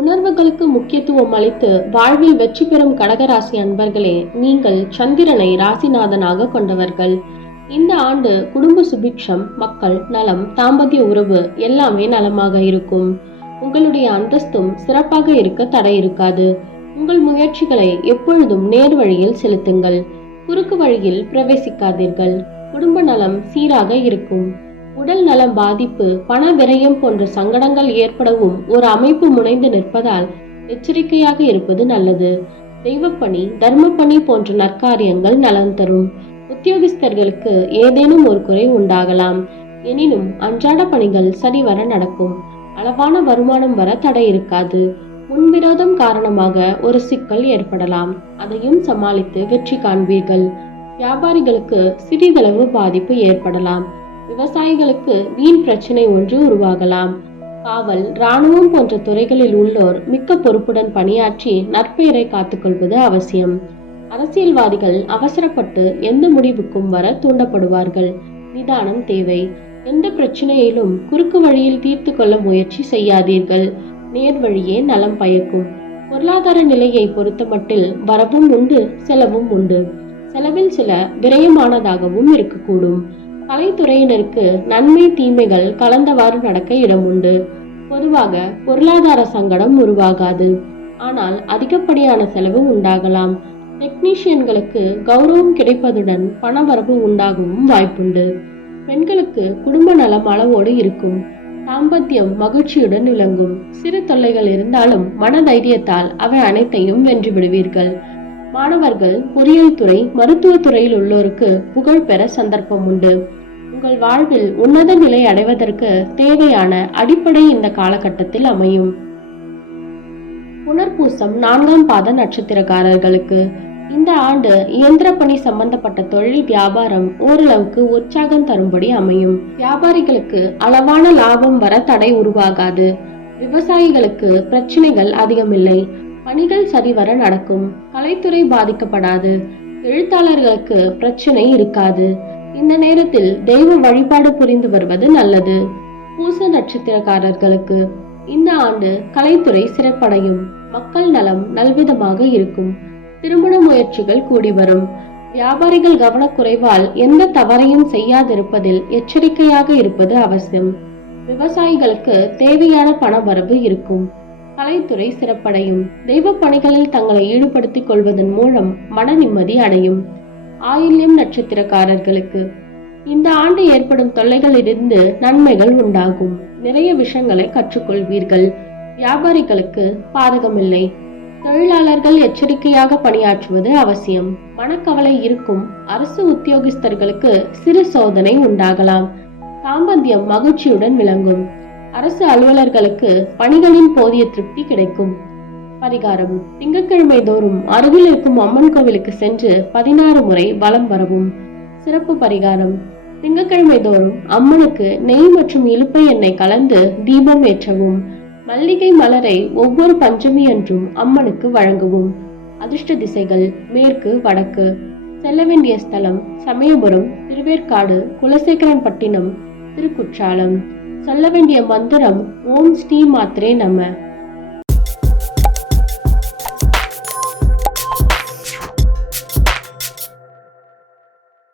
உணர்வுகளுக்கு முக்கியத்துவம் அளித்து வாழ்வில் வெற்றி பெறும் கடகராசி அன்பர்களே, நீங்கள் சந்திரனை ராசிநாதனாக கொண்டவர்கள். இந்த ஆண்டு குடும்ப சுபிக்ஷம், மக்கள் நலம், தாம்பத்திய உறவு எல்லாமே நலமாக இருக்கும். உங்களுடைய அந்தஸ்தும் சிறப்பாக இருக்க தடை இருக்காது. உங்கள் முயற்சிகளை எப்பொழுதும் நேர் வழியில் செலுத்துங்கள். குறுக்கு வழியில் பிரவேசிக்காதீர்கள். குடும்ப நலம் சீராக இருக்கும். உடல் நலம் பாதிப்பு, பண விரயம் போன்ற சங்கடங்கள் ஏற்படவும் ஒரு அமைப்பு முனைந்து நிற்பதால் எச்சரிக்கையாக இருப்பது நல்லது. தெய்வப்பணி, தர்மப்பணி போன்ற நற்காரியங்கள் நலன் தரும். உத்தியோகஸ்தர்களுக்கு ஏதேனும் ஒரு குறை உண்டாகலாம். எனினும் அன்றாட பணிகள் சரிவர நடக்கும். அளவான வருமானம் வர தடை இருக்காது. முன்விரோதம் காரணமாக ஒரு சிக்கல் ஏற்படலாம். அதையும் சமாளித்து வெற்றி காண்பீர்கள். வியாபாரிகளுக்கு சிறிதளவு பாதிப்பு ஏற்படலாம். விவசாயிகளுக்கு வீண் பிரச்சனை ஒன்று உருவாகலாம். காவல், இராணுவம் போன்ற துறைகளில் உள்ளோர் மிக்க பொறுப்புடன் பணியாற்றி நற்பெயரை காத்துக்கொள்வது அவசியம். அரசியல்வாதிகள் அவசரப்பட்டு எந்த முடிவுக்கும் வர தூண்டப்படுவார்கள். நிதானம் தேவை. எந்த பிரச்சனையிலும் குறுக்கு வழியில் தீர்த்து கொள்ள முயற்சி செய்யாதீர்கள். நேர் வழியே நலம் பயக்கும். பொருளாதார நிலையை பொறுத்தமட்டில் வரவும் உண்டு, செலவும் உண்டு. செலவில் சில விரயமானதாகவும் இருக்கக்கூடும். கலைத்துறையினருக்கு நன்மை தீமைகள் கலந்தவாறு நடக்க இடம் உண்டு. பொதுவாக பொருளாதார சங்கடம் உருவாகாது, ஆனால் அதிகப்படியான செலவு உண்டாகலாம். டெக்னீஷியன்களுக்கு கௌரவம் கிடைப்பதுடன் பணவரவு உண்டாகவும் வாய்ப்புண்டு. பெண்களுக்கு குடும்ப நலம் அளவோடு இருக்கும். தாம்பத்தியம் மகிழ்ச்சியுடன் விளங்கும். சிறு தொல்லைகள் இருந்தாலும் மனதைரியத்தால் அவை அனைத்தையும் வென்று விடுவீர்கள். மாணவர்கள், பொறியியல் துறை, மருத்துவ துறையில் உள்ளோருக்கு புகழ் பெற சந்தர்ப்பம் உண்டு. உங்கள் வாழ்வில் உன்னத நிலை அடைவதற்கு தேவையான அடிப்படை இந்த காலகட்டத்தில் அமையும். புனர்பூசம் 4ஆம் பாத நட்சத்திரக்காரர்களுக்கு இந்த ஆண்டு இயந்திர பணி சம்பந்தப்பட்ட தொழில் வியாபாரம் ஓரளவுக்கு உற்சாகம் தரும்படி அமையும். வியாபாரிகளுக்கு அளவான லாபம் வர தடை உருவாகாது. விவசாயிகளுக்கு பிரச்சனைகள் அதிகமில்லை. பணிகள் சரிவர நடக்கும். கலைத்துறை பாதிக்கப்படாது. எழுத்தாளர்களுக்கு பிரச்சனை இருக்காது. இந்த நேரத்தில் தெய்வ வழிபாடு புரிந்து வருவது நல்லது. பூச நட்சத்திரக்காரர்களுக்கு இந்த ஆண்டு கலைத்துறை சிறப்படையும். மக்கள் நலம் நல்விதமாக இருக்கும். திருமண முயற்சிகள் கூடி வரும். வியாபாரிகள் கவனக்குறைவால் எந்த தவறையும் செய்யாதிருப்பதில் எச்சரிக்கையாக இருப்பது அவசியம். விவசாயிகளுக்கு தேவையான பண வரவு இருக்கும். கலைத்துறை சிறப்படையும். தெய்வ பணிகளில் தங்களை ஈடுபடுத்திக் கொள்வதன் மூலம் மன நிம்மதி அடையும். ஆயில்யம் நட்சத்திரக்காரர்களுக்கு இந்த ஆண்டு ஏற்படும் தொல்லைகளிலிருந்து நன்மைகள் உண்டாகும். நிறைய விஷயங்களை கற்றுக்கொள்வீர்கள். வியாபாரிகளுக்கு பாதகமில்லை. தொழிலாளர்கள் எச்சரிக்கையாக பணியாற்றுவது அவசியம். மனக்கவலை இருக்கும். அரசு உத்தியோகஸ்தர்களுக்கு சிறு சோதனை உண்டாகலாம். தாம்பத்தியம் மகிழ்ச்சியுடன் விளங்கும். அரசு அலுவலர்களுக்கு பணிகளின் போதிய திருப்தி கிடைக்கும். பரிகாரம்: திங்கட்கிழமை தோறும் அருகில் இருக்கும் அம்மன் கோவிலுக்கு சென்று 16 முறை வலம் வரவும். சிறப்பு பரிகாரம்: திங்கட்கிழமை தோறும் அம்மனுக்கு நெய் மற்றும் இலுப்பை எண்ணெய் கலந்து தீபம் ஏற்றவும். மல்லிகை மலரை ஒவ்வொரு பஞ்சமி அன்றும் அம்மனுக்கு வழங்கவும். அதிர்ஷ்ட திசைகள் மேற்கு, வடக்கு. செல்ல வேண்டிய ஸ்தலம் சமயபுரம், திருவேற்காடு, குலசேகரன்பட்டினம், திருக்குற்றாலம். சொல்ல வேண்டிய மந்திரம் ஓம் ஸ்ரீ மாத்ரே நம.